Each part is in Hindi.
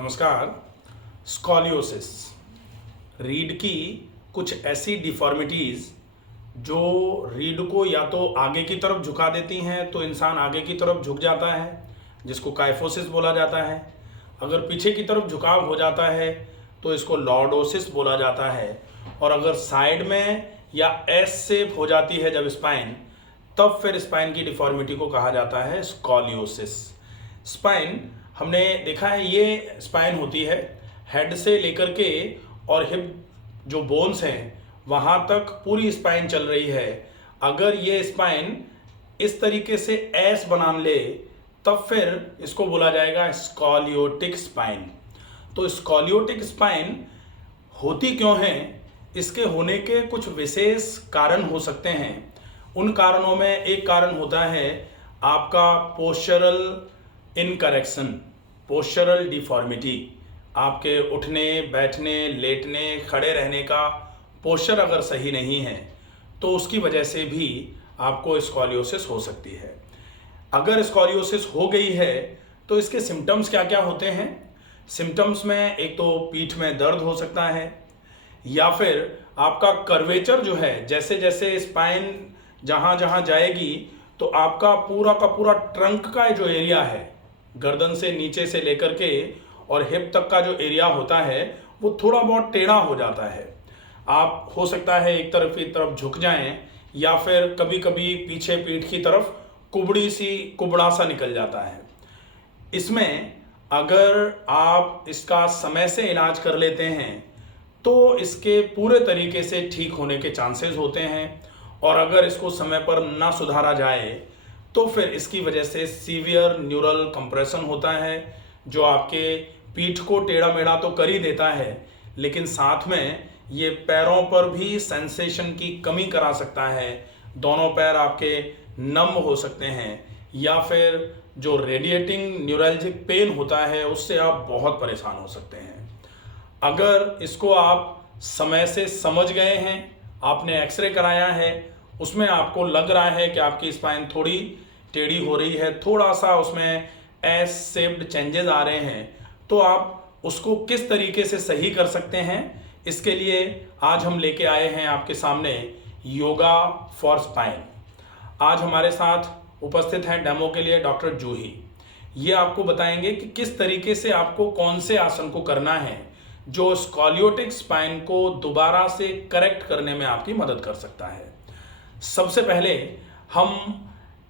नमस्कार। स्कॉलियोसिस रीढ़ की कुछ ऐसी डिफॉर्मिटीज़ जो रीढ़ को या तो आगे की तरफ झुका देती हैं तो इंसान आगे की तरफ झुक जाता है, जिसको काइफोसिस बोला जाता है। अगर पीछे की तरफ झुकाव हो जाता है तो इसको लॉर्डोसिस बोला जाता है। और अगर साइड में या एस शेप हो जाती है जब स्पाइन, तब फिर स्पाइन की डिफॉर्मिटी को कहा जाता है स्कॉलियोसिस। स्पाइन हमने देखा है, ये स्पाइन होती है हेड से लेकर के और हिप जो बोन्स हैं वहाँ तक पूरी स्पाइन चल रही है। अगर ये स्पाइन इस तरीके से एस बना ले तब फिर इसको बोला जाएगा स्कॉलियोटिक स्पाइन। तो स्कॉलियोटिक स्पाइन होती क्यों है, इसके होने के कुछ विशेष कारण हो सकते हैं। उन कारणों में एक कारण होता है आपका पोस्चरल इनकरेक्शन, पोस्चरल डिफॉर्मिटी। आपके उठने, बैठने, लेटने, खड़े रहने का पोस्चर अगर सही नहीं है तो उसकी वजह से भी आपको स्कॉलियोसिस हो सकती है। अगर स्कॉलियोसिस हो गई है तो इसके सिम्टम्स क्या क्या होते हैं। सिम्टम्स में एक तो पीठ में दर्द हो सकता है, या फिर आपका कर्वेचर जो है, जैसे जैसे स्पाइन जहाँ जहाँ जाएगी तो आपका पूरा का पूरा ट्रंक का जो एरिया है, गर्दन से नीचे से लेकर के और हिप तक का जो एरिया होता है वो थोड़ा बहुत टेढ़ा हो जाता है। आप हो सकता है एक तरफ की तरफ झुक जाएं, या फिर कभी कभी पीछे पीठ की तरफ कुबड़ा सा निकल जाता है। इसमें अगर आप इसका समय से इलाज कर लेते हैं तो इसके पूरे तरीके से ठीक होने के चांसेस होते हैं। और अगर इसको समय पर ना सुधारा जाए तो फिर इसकी वजह से सीवियर न्यूरल कंप्रेशन होता है, जो आपके पीठ को टेढ़ा मेढ़ा तो कर ही देता है, लेकिन साथ में ये पैरों पर भी सेंसेशन की कमी करा सकता है। दोनों पैर आपके नम हो सकते हैं, या फिर जो रेडिएटिंग न्यूरल्जिक पेन होता है उससे आप बहुत परेशान हो सकते हैं। अगर इसको आप समय से समझ गए हैं, आपने एक्सरे कराया है, उसमें आपको लग रहा है कि आपकी स्पाइन थोड़ी टेढ़ी हो रही है, थोड़ा सा उसमें एस शेप्ड चेंजेस आ रहे हैं, तो आप उसको किस तरीके से सही कर सकते हैं, इसके लिए आज हम लेके आए हैं आपके सामने योगा फॉर स्पाइन। आज हमारे साथ उपस्थित हैं डेमो के लिए डॉक्टर जूही। ये आपको बताएंगे कि किस तरीके से आपको कौन से आसन को करना है जो स्कॉलियोटिक स्पाइन को दोबारा से करेक्ट करने में आपकी मदद कर सकता है। सबसे पहले हम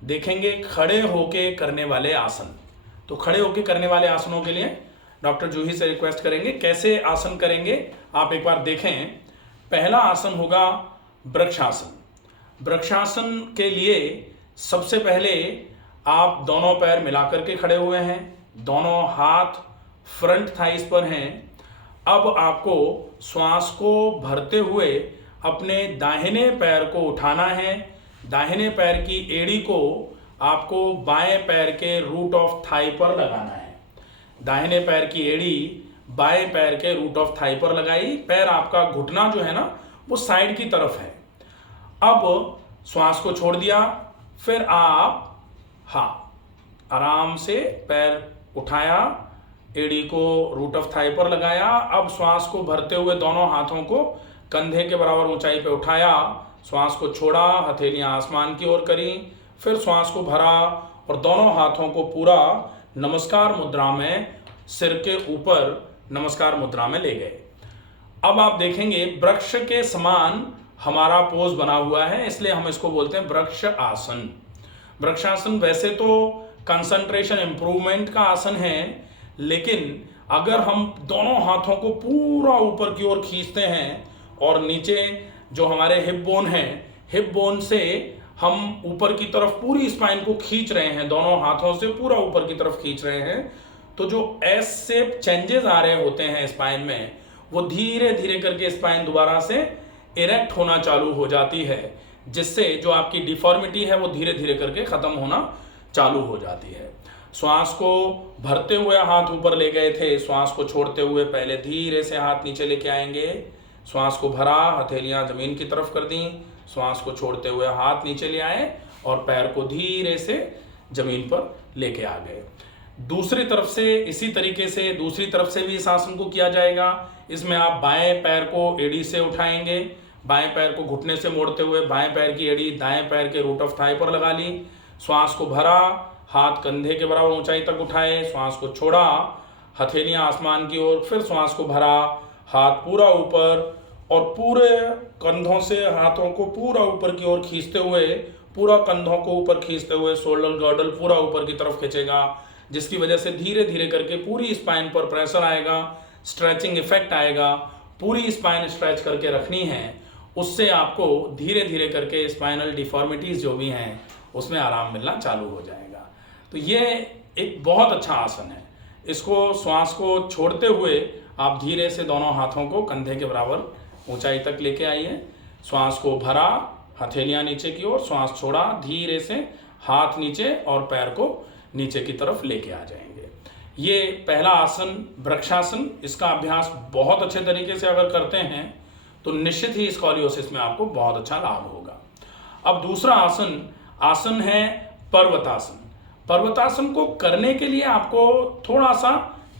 देखेंगे खड़े होके करने वाले आसन। तो खड़े होके करने वाले आसनों के लिए डॉक्टर जूही से रिक्वेस्ट करेंगे कैसे आसन करेंगे आप एक बार देखें। पहला आसन होगा वृक्षासन। वृक्षासन के लिए सबसे पहले आप दोनों पैर मिलाकर के खड़े हुए हैं, दोनों हाथ फ्रंट थाइस पर हैं। अब आपको श्वास को भरते हुए अपने दाहिने पैर को उठाना है। दाहिने पैर की एड़ी को आपको बाएं पैर के रूट ऑफ थाई पर लगाना है। दाहिने पैर की एड़ी बाएं पैर के रूट ऑफ थाई पर लगाई। पैर आपका घुटना जो है ना वो साइड की तरफ है। अब श्वास को छोड़ दिया, फिर आप आराम से पैर उठाया, एड़ी को रूट ऑफ थाई पर लगाया। अब श्वास को भरते हुए दोनों हाथों को कंधे के बराबर ऊंचाई पे उठाया, श्वास को छोड़ा, हथेलियां आसमान की ओर करी, फिर श्वास को भरा और दोनों हाथों को पूरा नमस्कार मुद्रा में सिर के ऊपर नमस्कार मुद्रा में ले गए। अब आप देखेंगे वृक्ष के समान हमारा पोज बना हुआ है, इसलिए हम इसको बोलते हैं वृक्ष आसन। वृक्षासन वैसे तो कंसंट्रेशन इंप्रूवमेंट का आसन है, लेकिन अगर हम दोनों हाथों को पूरा ऊपर की ओर खींचते हैं और नीचे जो हमारे हिप बोन है, हिप बोन से हम ऊपर की तरफ पूरी स्पाइन को खींच रहे हैं, दोनों हाथों से पूरा ऊपर की तरफ खींच रहे हैं, तो जो एस शेप चेंजेस आ रहे होते हैं स्पाइन में, वो धीरे धीरे करके स्पाइन दोबारा से इरेक्ट होना चालू हो जाती है, जिससे जो आपकी डिफॉर्मिटी है वो धीरे धीरे करके खत्म होना चालू हो जाती है। श्वास को भरते हुए हाथ ऊपर ले गए थे, श्वास को छोड़ते हुए पहले धीरे से हाथ नीचे लेके आएंगे। श्वास को भरा, हथेलियां जमीन की तरफ कर दी, श्वास को छोड़ते हुए हाथ नीचे ले आए और पैर को धीरे से जमीन पर लेके आ गए। दूसरी तरफ से इसी तरीके से दूसरी तरफ से भी इस आसन को किया जाएगा। इसमें आप बाएं पैर को एड़ी से उठाएंगे, बाएं पैर को घुटने से मोड़ते हुए बाएं पैर की एड़ी दाएं पैर के रूट ऑफ थाई पर लगा ली। श्वास को भरा, हाथ कंधे के बराबर ऊंचाई तक उठाए, श्वास को छोड़ा, हथेलियां आसमान की ओर, फिर श्वास को भरा, हाथ पूरा ऊपर और पूरे कंधों से हाथों को पूरा ऊपर की ओर खींचते हुए, पूरा कंधों को ऊपर खींचते हुए शोल्डर गर्डल पूरा ऊपर की तरफ खींचेगा, जिसकी वजह से धीरे धीरे करके पूरी स्पाइन पर प्रेशर आएगा, स्ट्रेचिंग इफेक्ट आएगा। पूरी स्पाइन स्ट्रेच करके रखनी है, उससे आपको धीरे धीरे करके स्पाइनल डिफॉर्मिटीज जो भी हैं उसमें आराम मिलना चालू हो जाएगा। तो ये एक बहुत अच्छा आसन है। इसको श्वास को छोड़ते हुए आप धीरे से दोनों हाथों को कंधे के बराबर ऊंचाई तक लेके आइए। श्वास को भरा, हथेलियां नीचे की ओर, श्वास छोड़ा, धीरे से हाथ नीचे और पैर को नीचे की तरफ लेके आ जाएंगे। ये पहला आसन वृक्षासन, इसका अभ्यास बहुत अच्छे तरीके से अगर करते हैं तो निश्चित ही स्कॉलियोसिस में आपको बहुत अच्छा लाभ होगा। अब दूसरा आसन है पर्वतासन। पर्वतासन को करने के लिए आपको थोड़ा सा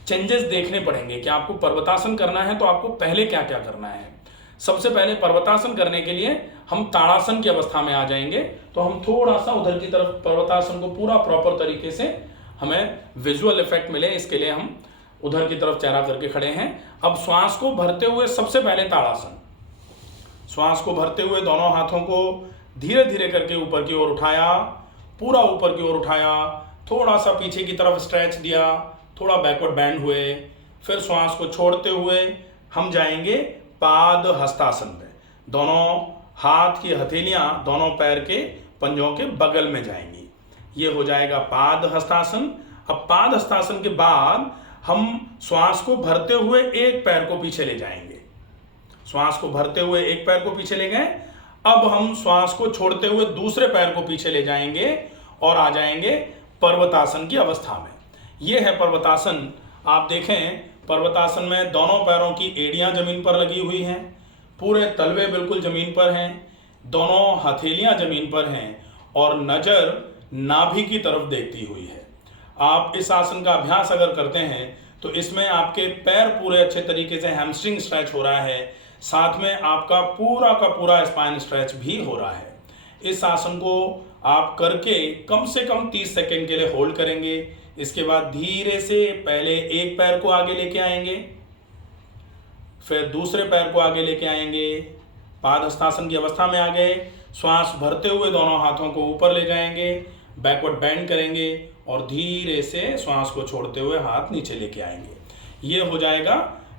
चेंजेस देखने पड़ेंगे कि आपको पर्वतासन करना है तो आपको पहले क्या क्या करना है। सबसे पहले पर्वतासन करने के लिए हम ताड़ासन की अवस्था में आ जाएंगे, तो हम थोड़ा सा उधर की तरफ पर्वतासन को पूरा प्रॉपर तरीके से हमें विजुअल इफेक्ट मिले, इसके लिए हम उधर की तरफ चेहरा करके खड़े हैं। अब श्वास को भरते हुए सबसे पहले ताड़ासन, श्वास को भरते हुए दोनों हाथों को धीरे धीरे करके ऊपर की ओर उठाया, पूरा ऊपर की ओर उठाया, थोड़ा सा पीछे की तरफ स्ट्रेच दिया, थोड़ा बैकवर्ड बैंड हुए, फिर श्वास को छोड़ते हुए हम जाएंगे पाद हस्तासन पे। दोनों हाथ की हथेलियां दोनों पैर के पंजों के बगल में जाएंगी, ये हो जाएगा पाद हस्तासन। अब पाद हस्तासन के बाद हम श्वास को भरते हुए एक पैर को पीछे ले जाएंगे, श्वास को भरते हुए एक पैर को पीछे ले गए। अब हम श्वास को छोड़ते हुए दूसरे पैर को पीछे ले जाएंगे और आ जाएंगे पर्वतासन की अवस्था में। यह है पर्वतासन। आप देखें पर्वतासन में दोनों पैरों की एड़ियां जमीन पर लगी हुई हैं, पूरे तलवे बिल्कुल जमीन पर हैं, दोनों हथेलियां जमीन पर हैं और नजर नाभि की तरफ देखती हुई है। आप इस आसन का अभ्यास अगर करते हैं तो इसमें आपके पैर पूरे अच्छे तरीके से हैमस्ट्रिंग स्ट्रेच हो रहा है, साथ में आपका पूरा का पूरा स्पाइन स्ट्रेच भी हो रहा है। इस आसन को आप करके कम से कम 30 सेकेंड के लिए होल्ड करेंगे। इसके बाद धीरे से पहले एक पैर को आगे लेके आएंगे, फिर दूसरे पैर को आगे लेके आएंगे, पाद हस्तासन की अवस्था में आ गए। श्वास भरते हुए दोनों हाथों को ऊपर ले जाएंगे, बैकवर्ड बैंड करेंगे और धीरे से श्वास को छोड़ते हुए हाथ नीचे लेके आएंगे। ये हो जाएगा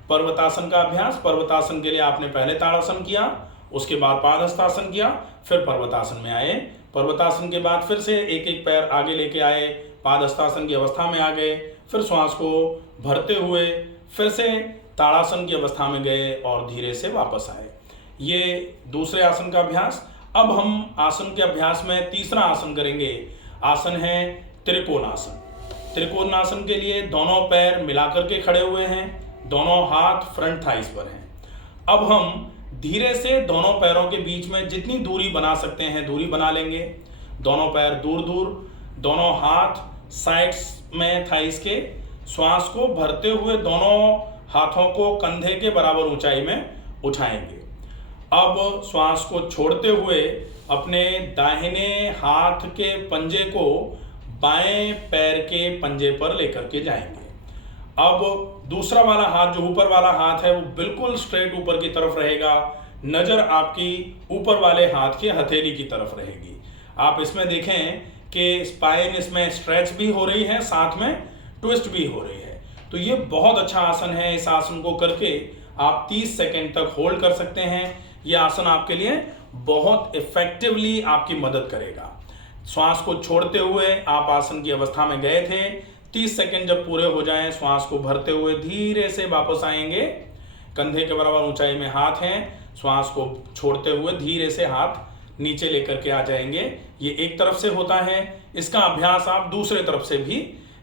पर्वतासन का अभ्यास। पर्वतासन के लिए आपने पहले ताड़ासन किया, उसके बाद पाद हस्तासन किया, फिर पर्वतासन में आए। पर्वतासन के बाद फिर से एक एक पैर आगे लेके आए, पाद हस्तासन की अवस्था में आ गए, फिर श्वास को भरते हुए फिर से ताड़ासन की अवस्था में गए और धीरे से वापस आए। ये दूसरे आसन का अभ्यास। अब हम आसन के अभ्यास में तीसरा आसन करेंगे। आसन है त्रिकोणासन। त्रिकोणासन के लिए दोनों पैर मिलाकर के खड़े हुए हैं, दोनों हाथ फ्रंट थाइस पर हैं। अब हम धीरे से दोनों पैरों के बीच में जितनी दूरी बना सकते हैं दूरी बना लेंगे। दोनों पैर दूर दूर, दोनों हाथ साइड्स में थाइस के। श्वास को भरते हुए दोनों हाथों को कंधे के बराबर ऊंचाई में उठाएंगे। अब श्वास को छोड़ते हुए अपने दाहिने हाथ के पंजे को बाएं पैर के पंजे पर लेकर के जाएंगे। अब दूसरा वाला हाथ, जो ऊपर वाला हाथ है, वो बिल्कुल स्ट्रेट ऊपर की तरफ रहेगा। नजर आपकी ऊपर वाले हाथ की हथेली की तरफ रहेगी। आप इसमें देखें कि स्पाइन इसमें स्ट्रेच भी हो रही है, साथ में ट्विस्ट भी हो रही है। तो ये बहुत अच्छा आसन है। इस आसन को करके आप 30 सेकेंड तक होल्ड कर सकते हैं। यह आसन आपके लिए बहुत इफेक्टिवली आपकी मदद करेगा। श्वास को छोड़ते हुए आप आसन की अवस्था में गए थे। 30 सेकेंड जब पूरे हो जाएं, श्वास को भरते हुए धीरे से वापस आएंगे। कंधे के बराबर ऊंचाई में हाथ हैं। श्वास को छोड़ते हुए धीरे से हाथ नीचे लेकर के आ जाएंगे। ये एक तरफ से होता है। इसका अभ्यास आप दूसरे तरफ से भी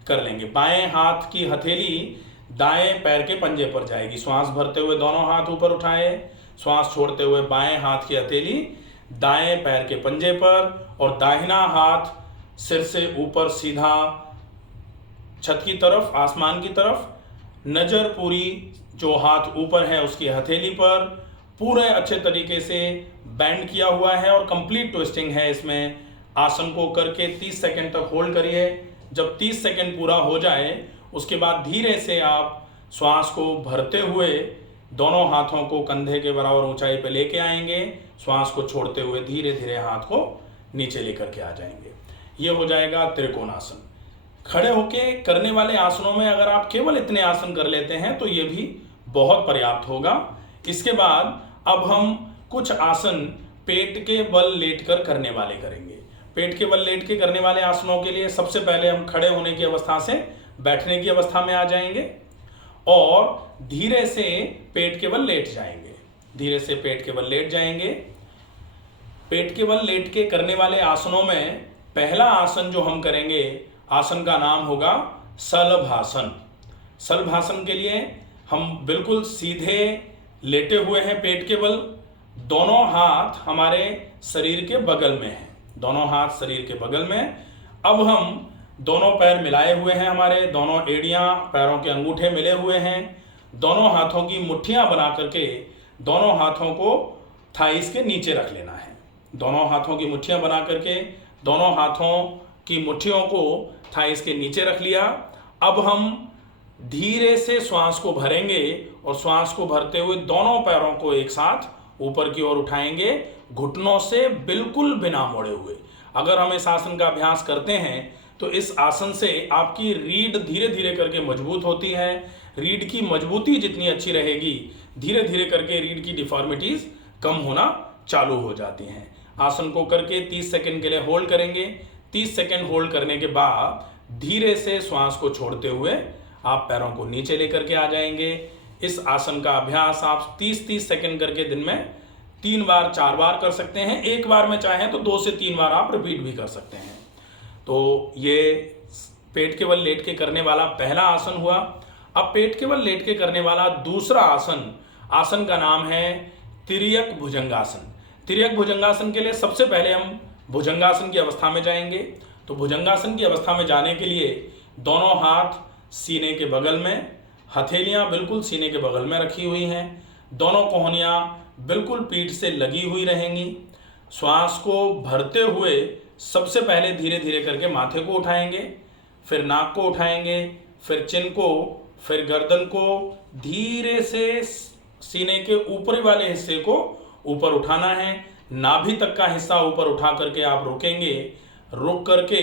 कर लेंगे। बाएं हाथ की हथेली दाएं पैर के पंजे पर जाएगी। श्वास भरते हुए दोनों हाथ ऊपर उठाए, श्वास छोड़ते हुए बाएं हाथ की हथेली दाएं पैर के पंजे पर और दाहिना हाथ सिर से ऊपर सीधा छत की तरफ, आसमान की तरफ, नज़र पूरी जो हाथ ऊपर है उसकी हथेली पर, पूरे अच्छे तरीके से बैंड किया हुआ है और कंप्लीट ट्विस्टिंग है इसमें। आसन को करके 30 सेकंड तक होल्ड करिए। जब 30 सेकंड पूरा हो जाए उसके बाद धीरे से आप श्वास को भरते हुए दोनों हाथों को कंधे के बराबर ऊंचाई पे लेके आएंगे। श्वास को छोड़ते हुए धीरे धीरे हाथ को नीचे लेकर के आ जाएंगे। ये हो जाएगा त्रिकोणासन। खड़े होके करने वाले आसनों में अगर आप केवल इतने आसन कर लेते हैं तो ये भी बहुत पर्याप्त होगा। इसके बाद अब हम कुछ आसन पेट के बल लेटकर करने वाले करेंगे। पेट के बल लेट के करने वाले आसनों के लिए सबसे पहले हम खड़े होने की अवस्था से बैठने की अवस्था में आ जाएंगे और धीरे से पेट के बल लेट जाएंगे। धीरे से पेट के बल लेट जाएंगे। पेट के बल लेट के करने वाले आसनों में पहला आसन जो हम करेंगे, आसन का नाम होगा शलभासन। शलभासन के लिए हम बिल्कुल सीधे लेटे हुए हैं, पेट के बल, दोनों हाथ हमारे शरीर के बगल में हैं, दोनों हाथ शरीर के बगल में। अब हम दोनों पैर मिलाए हुए हैं, हमारे दोनों एड़ियां, पैरों के अंगूठे मिले हुए हैं। दोनों हाथों की मुट्ठियां बना करके दोनों हाथों को थाइस के नीचे रख लेना है। दोनों हाथों की मुट्ठियां बना करके दोनों हाथों की मुट्ठियों को थाइस के नीचे रख लिया। अब हम धीरे से श्वास को भरेंगे और श्वास को भरते हुए दोनों पैरों को एक साथ ऊपर की ओर उठाएंगे, घुटनों से बिल्कुल बिना मोड़े हुए। अगर हम इस आसन का अभ्यास करते हैं तो इस आसन से आपकी रीढ़ धीरे धीरे करके मजबूत होती है। रीढ़ की मजबूती जितनी अच्छी रहेगी, धीरे धीरे करके रीढ़ की डिफॉर्मिटीज कम होना चालू हो जाती हैं। आसन को करके 30 सेकंड के लिए होल्ड करेंगे। 30 सेकंड होल्ड करने के बाद धीरे से श्वास को छोड़ते हुए आप पैरों को नीचे लेकर के आ जाएंगे। इस आसन का अभ्यास आप 30-30 सेकंड करके दिन में 3 बार 4 बार कर सकते हैं। एक बार में चाहें तो 2 से 3 बार आप रिपीट भी कर सकते हैं। तो ये पेट के बल लेट के करने वाला पहला आसन हुआ। अब पेट के बल लेट के करने वाला दूसरा आसन, आसन का नाम है तिर्यक भुजंगासन। तिर्यक भुजंगासन के लिए सबसे पहले हम भुजंगासन की अवस्था में जाएंगे। तो भुजंगासन की अवस्था में जाने के लिए दोनों हाथ सीने के बगल में, हथेलियां बिल्कुल सीने के बगल में रखी हुई हैं, दोनों कोहनियां बिल्कुल पीठ से लगी हुई रहेंगी। श्वास को भरते हुए सबसे पहले धीरे धीरे करके माथे को उठाएंगे, फिर नाक को उठाएंगे, फिर चिन को, फिर गर्दन को, धीरे से सीने के ऊपरी वाले हिस्से को ऊपर उठाना है। नाभि तक का हिस्सा ऊपर उठा करके आप रुकेंगे। रुक करके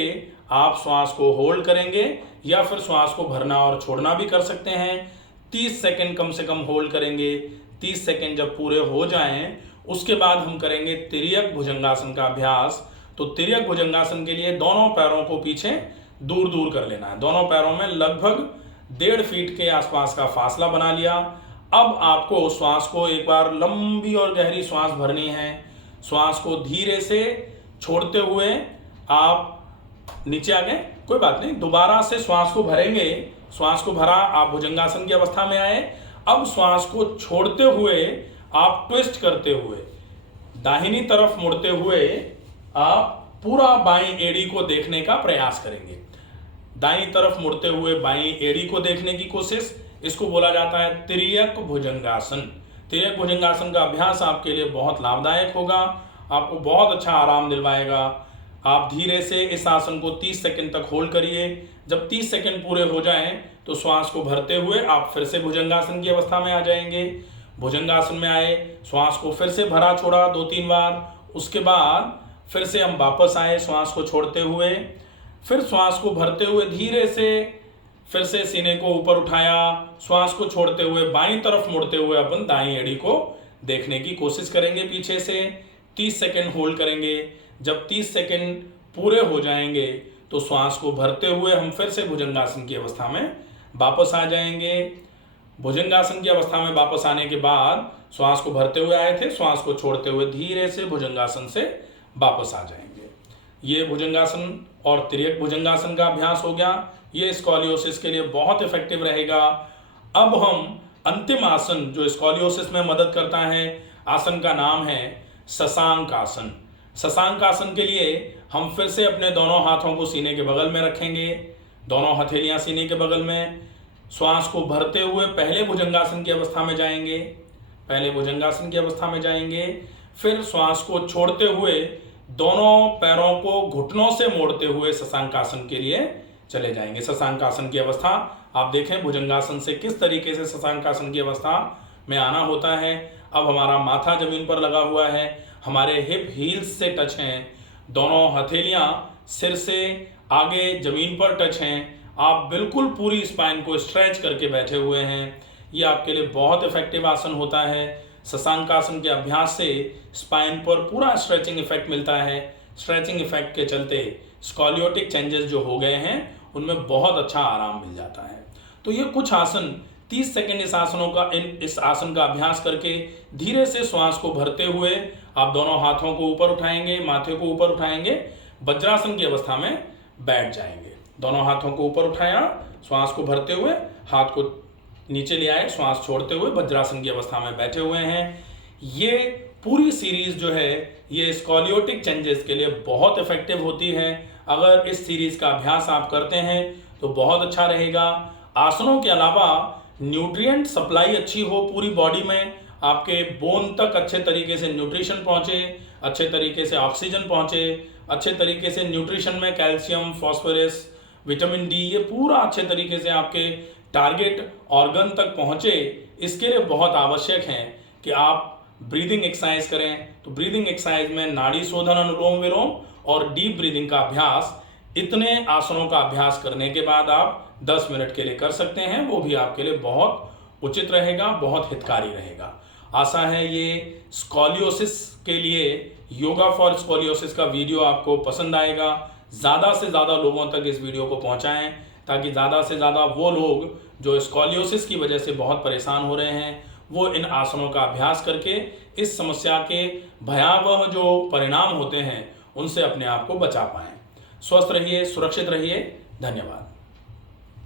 आप श्वास को होल्ड करेंगे या फिर श्वास को भरना और छोड़ना भी कर सकते हैं। 30 सेकंड कम से कम होल्ड करेंगे। 30 सेकंड जब पूरे हो जाएं उसके बाद हम करेंगे तिर्यक भुजंगासन का अभ्यास। तो तिर्यक भुजंगासन के लिए दोनों पैरों को पीछे दूर दूर कर लेना है। दोनों पैरों में लगभग 1.5 फीट के आसपास का फासला बना लिया। अब आपको श्वास को एक बार लंबी और गहरी श्वास भरनी है। श्वास को धीरे से छोड़ते हुए आप नीचे आ गए, कोई बात नहीं, दोबारा से श्वास को भरेंगे। श्वास को भरा, आप भुजंगासन की अवस्था में आए। अब श्वास को छोड़ते हुए आप ट्विस्ट करते हुए दाहिनी तरफ मुड़ते हुए आप पूरा बाईं एड़ी को देखने का प्रयास करेंगे। दाईं तरफ मुड़ते हुए बाईं एड़ी को देखने की कोशिश, इसको बोला जाता है तिर्यक भुजंगासन। तिर्यक भुजंगासन का अभ्यास आपके लिए बहुत लाभदायक होगा, आपको बहुत अच्छा आराम दिलवाएगा। आप धीरे से इस आसन को 30 सेकंड तक होल्ड करिए। जब 30 सेकंड पूरे हो जाएं तो श्वास को भरते हुए आप फिर से भुजंगासन की अवस्था में आ जाएंगे। भुजंगासन में आए, श्वास को फिर से भरा छोड़ा 2-3 बार। उसके बाद फिर से हम वापस आए श्वास को छोड़ते हुए, फिर श्वास को भरते हुए धीरे से फिर से सीने को ऊपर उठाया। श्वास को छोड़ते हुए बाईं तरफ मुड़ते हुए अपन दाईं एड़ी को देखने की कोशिश करेंगे पीछे से। 30 सेकंड होल्ड करेंगे। जब 30 सेकंड पूरे हो जाएंगे तो श्वास को भरते हुए हम फिर से भुजंगासन की अवस्था में वापस आ जाएंगे। भुजंगासन की अवस्था में वापस आने के बाद श्वास को भरते हुए आए थे, श्वास को छोड़ते हुए धीरे से भुजंगासन से वापस आ जाएंगे। ये भुजंगासन और तिर्यक भुजंगासन का अभ्यास हो गया। ये स्कॉलियोसिस के लिए बहुत इफेक्टिव रहेगा। अब हम अंतिम आसन जो स्कॉलियोसिस में मदद करता है, आसन का नाम है शशांक आसन। शशांक आसन के लिए हम फिर से अपने दोनों हाथों को सीने के बगल में रखेंगे, दोनों हथेलियां सीने के बगल में। श्वास को भरते हुए पहले भुजंगासन की अवस्था में जाएंगे, पहले भुजंगासन की अवस्था में जाएंगे। फिर श्वास को छोड़ते हुए दोनों पैरों को घुटनों से मोड़ते हुए शशांकासन के लिए चले जाएंगे। शशांकासन की अवस्था आप देखें भुजंगासन से किस तरीके से शशांकासन की अवस्था में आना होता है। अब हमारा माथा जमीन पर लगा हुआ है, हमारे हिप हील्स से टच हैं, दोनों हथेलियां सिर से आगे जमीन पर टच हैं। आप बिल्कुल पूरी स्पाइन को स्ट्रेच करके बैठे हुए हैं। ये आपके लिए बहुत इफेक्टिव आसन होता है। शशांकासन के अभ्यास से स्पाइन पर पूरा स्ट्रेचिंग इफेक्ट मिलता है। स्ट्रेचिंग इफेक्ट के चलते स्कॉलियोटिक चेंजेस जो हो गए हैं उनमें बहुत अच्छा आराम मिल जाता है। तो ये कुछ आसन 30 सेकंड इस आसन का अभ्यास करके धीरे से श्वास को भरते हुए आप दोनों हाथों को ऊपर उठाएंगे, माथे को ऊपर उठाएंगे, वज्रासन की अवस्था में बैठ जाएंगे। दोनों हाथों को ऊपर उठाया, श्वास को भरते हुए हाथ को नीचे ले आए, श्वास छोड़ते हुए वज्रासन की अवस्था में बैठे हुए हैं। ये पूरी सीरीज जो है ये स्कॉलियोटिक चेंजेस के लिए बहुत इफेक्टिव होती है। अगर इस सीरीज का अभ्यास आप करते हैं तो बहुत अच्छा रहेगा। आसनों के अलावा न्यूट्रिएंट सप्लाई अच्छी हो पूरी बॉडी में, आपके बोन तक अच्छे तरीके से न्यूट्रिशन पहुंचे, अच्छे तरीके से ऑक्सीजन पहुंचे, अच्छे तरीके से न्यूट्रिशन में कैल्शियम, फास्फोरस, विटामिन डी ये पूरा अच्छे तरीके से आपके टारगेट ऑर्गन तक पहुंचे। इसके लिए बहुत आवश्यक है कि आप ब्रीदिंग एक्सरसाइज करें। तो ब्रीदिंग एक्सरसाइज में नाड़ी शोधन, अनुलोम विलोम और डीप ब्रीदिंग का अभ्यास, इतने आसनों का अभ्यास करने के बाद आप 10 मिनट के लिए कर सकते हैं। वो भी आपके लिए बहुत उचित रहेगा, बहुत हितकारी रहेगा। आशा है ये स्कॉलियोसिस के लिए योगा फॉर स्कॉलियोसिस का वीडियो आपको पसंद आएगा। ज़्यादा से ज़्यादा लोगों तक इस वीडियो को पहुंचाएं ताकि ज़्यादा से ज़्यादा वो लोग जो स्कॉलियोसिस की वजह से बहुत परेशान हो रहे हैं वो इन आसनों का अभ्यास करके इस समस्या के भयावह जो परिणाम होते हैं उनसे अपने आप को बचा पाएं। स्वस्थ रहिए, सुरक्षित रहिए। धन्यवाद।